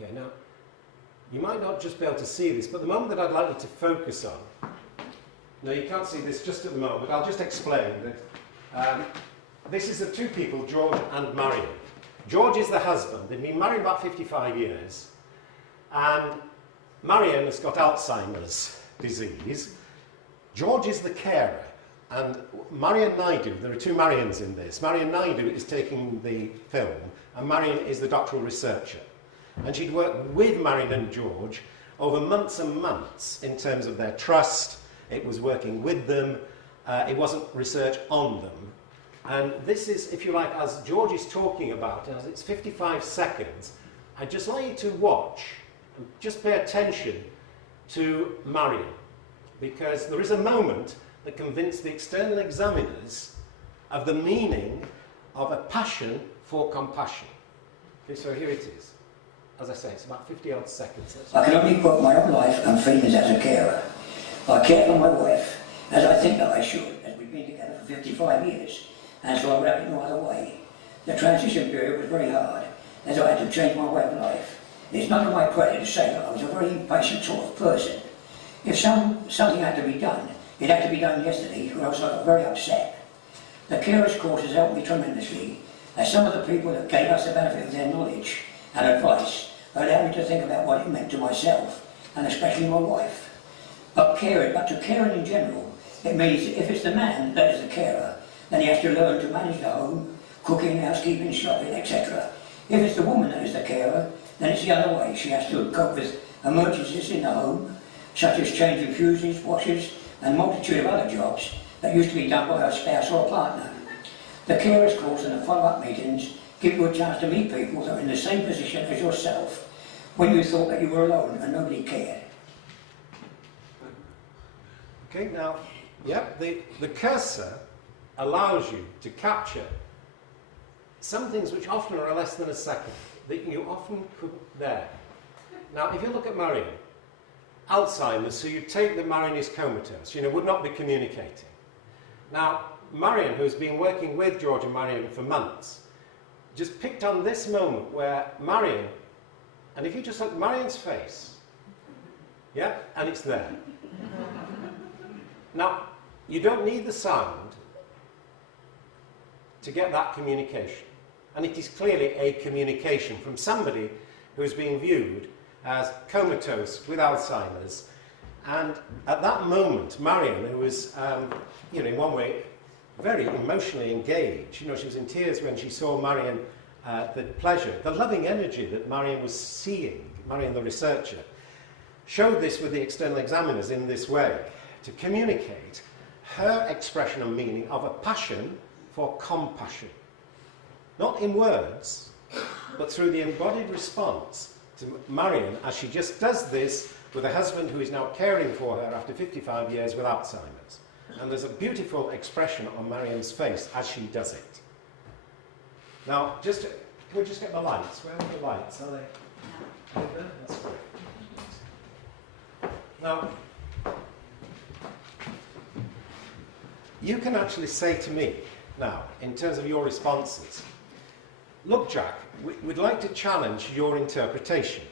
Okay, now, you might not just be able to see this, but the moment that I'd like you to focus on, now you can't see this just at the moment, but I'll just explain that this is the two people, George and Marion. George is the husband. They've been married about 55 years, and Marion has got Alzheimer's disease. George is the carer, and Marion Naidu, there are two Marions in this. Marion Naidu is taking the film, and Marion is the doctoral researcher. And she'd worked with Marion and George over months and months in terms of their trust. It was working with them. It wasn't research on them. And this is, if you like, as George is talking about, as it's 55 seconds, I'd just like you to watch and just pay attention to Marion, because there is a moment that convinced the external examiners of the meaning of a passion for compassion. Okay, so here it is. As I say, it's about 50-odd seconds. I can only quote my own life and feelings as a carer. I care for my wife, as I think that I should, as we've been together for 55 years, and so I would have it no other way. The transition period was very hard, as I had to change my way of life. It's not on my credit to say that I was a very impatient sort of person. If something had to be done, it had to be done yesterday, or else I got very upset. The carers course has helped me tremendously, as some of the people that gave us the benefit of their knowledge and advice allowed me to think about what it meant to myself, and especially my wife. But to caring in general, it means that if it's the man that is the carer, then he has to learn to manage the home, cooking, housekeeping, shopping, etc. If it's the woman that is the carer, then it's the other way. She has to cope with emergencies in the home, such as changing fuses, washers, and a multitude of other jobs that used to be done by her spouse or partner. The carers course and the follow-up meetings give you a chance to meet people that are in the same position as yourself when you thought that you were alone and nobody cared. Okay, now, yep, the cursor allows you to capture some things which often are less than a second, that you often couldn't there. Now, if you look at Marion, Alzheimer's, so you take that Marion is comatose, would not be communicating. Now, Marion, who's been working with George and Marion for months, just picked on this moment where Marion, and if you just look at Marion's face, yeah, and it's there. Now, you don't need the sound to get that communication. And it is clearly a communication from somebody who is being viewed as comatose with Alzheimer's. And at that moment, Marion, who was, in one way, very emotionally engaged, she was in tears when she saw Marion, the pleasure, the loving energy that Marion was seeing, Marion the researcher, showed this with the external examiners in this way, to communicate her expression and meaning of a passion for compassion. Not in words, but through the embodied response to Marion as she just does this with a husband who is now caring for her after 55 years with Alzheimer's. And there's a beautiful expression on Marion's face as she does it. Now, can we just get the lights? Where are the lights? Are they? Over there? That's great. Now, you can actually say to me now, in terms of your responses, look, Jack, we'd like to challenge your interpretation.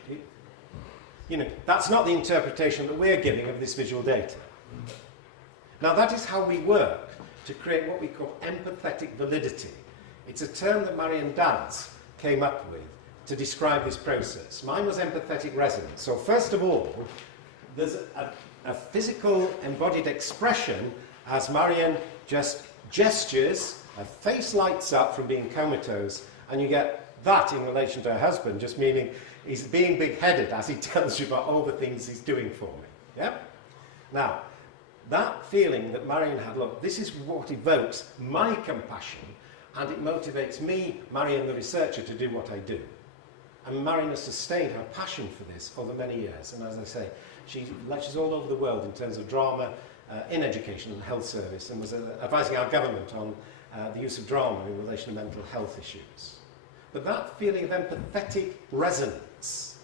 That's not the interpretation that we're giving of this visual data. Now, that is how we work to create what we call empathetic validity. It's a term that Marion Dance came up with to describe this process. Mine was empathetic resonance. So first of all, there's a physical embodied expression as Marion just gestures, her face lights up from being comatose, and you get that in relation to her husband, just meaning he's being big-headed as he tells you about all the things he's doing for me. Yeah? Now, that feeling that Marion had, look, this is what evokes my compassion, and it motivates me, Marion the researcher, to do what I do. And Marion has sustained her passion for this over many years. And as I say, she lectures all over the world in terms of drama, in education and health service, and was advising our government on the use of drama in relation to mental health issues. But that feeling of empathetic resonance,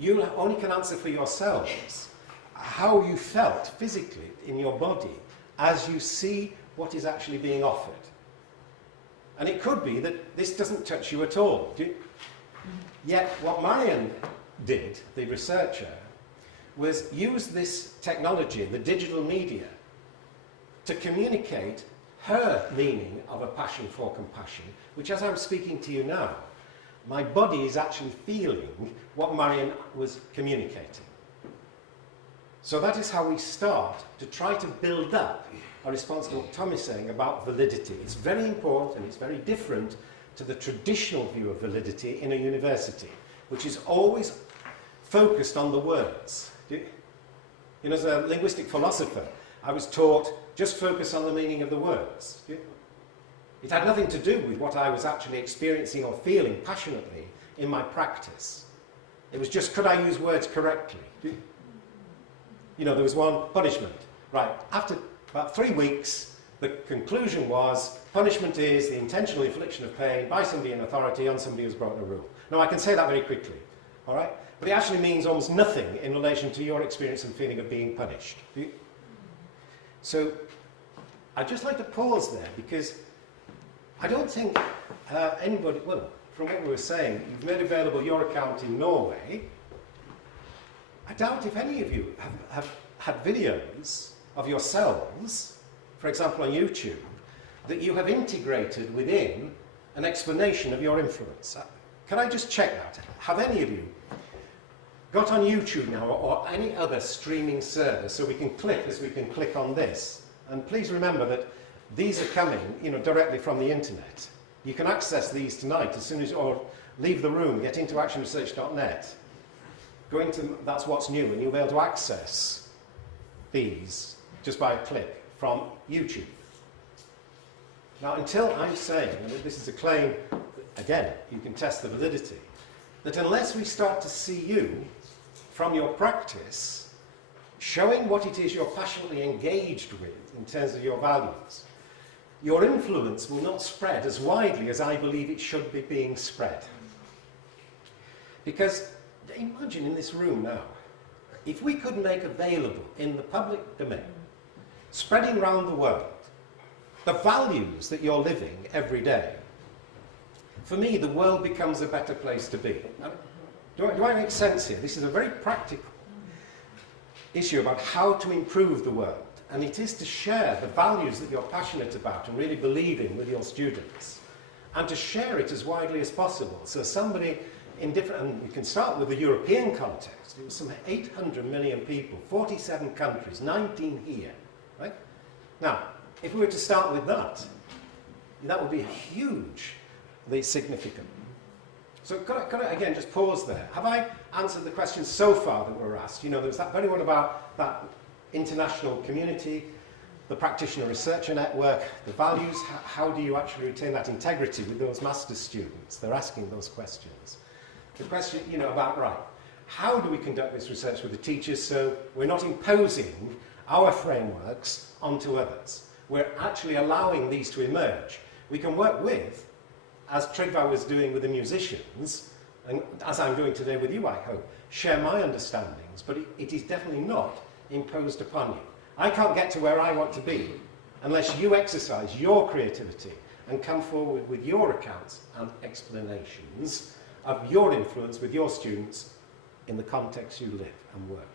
you only can answer for yourselves how you felt physically in your body as you see what is actually being offered. And it could be that this doesn't touch you at all. Yet what Marion did, the researcher, was use this technology, the digital media, to communicate her meaning of a passion for compassion, which as I'm speaking to you now, my body is actually feeling what Marion was communicating. So that is how we start to try to build up a response to what Tom is saying about validity. It's very important, it's very different to the traditional view of validity in a university, which is always focused on the words. You know, as a linguistic philosopher, I was taught, just focus on the meaning of the words. It had nothing to do with what I was actually experiencing or feeling passionately in my practice. It was just, could I use words correctly? You know, there was one punishment. Right, after about 3 weeks, the conclusion was, punishment is the intentional infliction of pain by somebody in authority on somebody who's broken a rule. Now, I can say that very quickly, all right? But it actually means almost nothing in relation to your experience and feeling of being punished. So, I'd just like to pause there, because I don't think anybody, well, from what we were saying, you've made available your account in Norway. I doubt if any of you have had videos of yourselves, for example on YouTube, that you have integrated within an explanation of your influence. Can I just check that? Have any of you got on YouTube now or any other streaming service so we can click as we can click on this? And please remember that these are coming, you know, directly from the internet. You can access these tonight as soon as, or leave the room, get into actionresearch.net. Go into That's What's New, and you'll be able to access these just by a click from YouTube. Now, until I'm saying, and this is a claim, again, you can test the validity, that unless we start to see you from your practice showing what it is you're passionately engaged with in terms of your values, your influence will not spread as widely as I believe it should be being spread. Because imagine in this room now, if we could make available in the public domain, spreading around the world, the values that you're living every day, for me, the world becomes a better place to be. Do I make sense here? This is a very practical issue about how to improve the world. And it is to share the values that you're passionate about and really believe in with your students. And to share it as widely as possible. So somebody in different, and we can start with the European context. It was some 800 million people, 47 countries, 19 here, right? Now, if we were to start with that, that would be hugely significant. So could I again just pause there? Have I answered the questions so far that were asked? You know, there's that very one about that international community, the practitioner researcher network, the values. How do you actually retain that integrity with those master's students? They're asking those questions. The question, you know, about, right, how do we conduct this research with the teachers so we're not imposing our frameworks onto others? We're actually allowing these to emerge. We can work with, as Trygve was doing with the musicians, and as I'm doing today with you, I hope, share my understandings, but it is definitely not imposed upon you. I can't get to where I want to be unless you exercise your creativity and come forward with your accounts and explanations of your influence with your students in the context you live and work.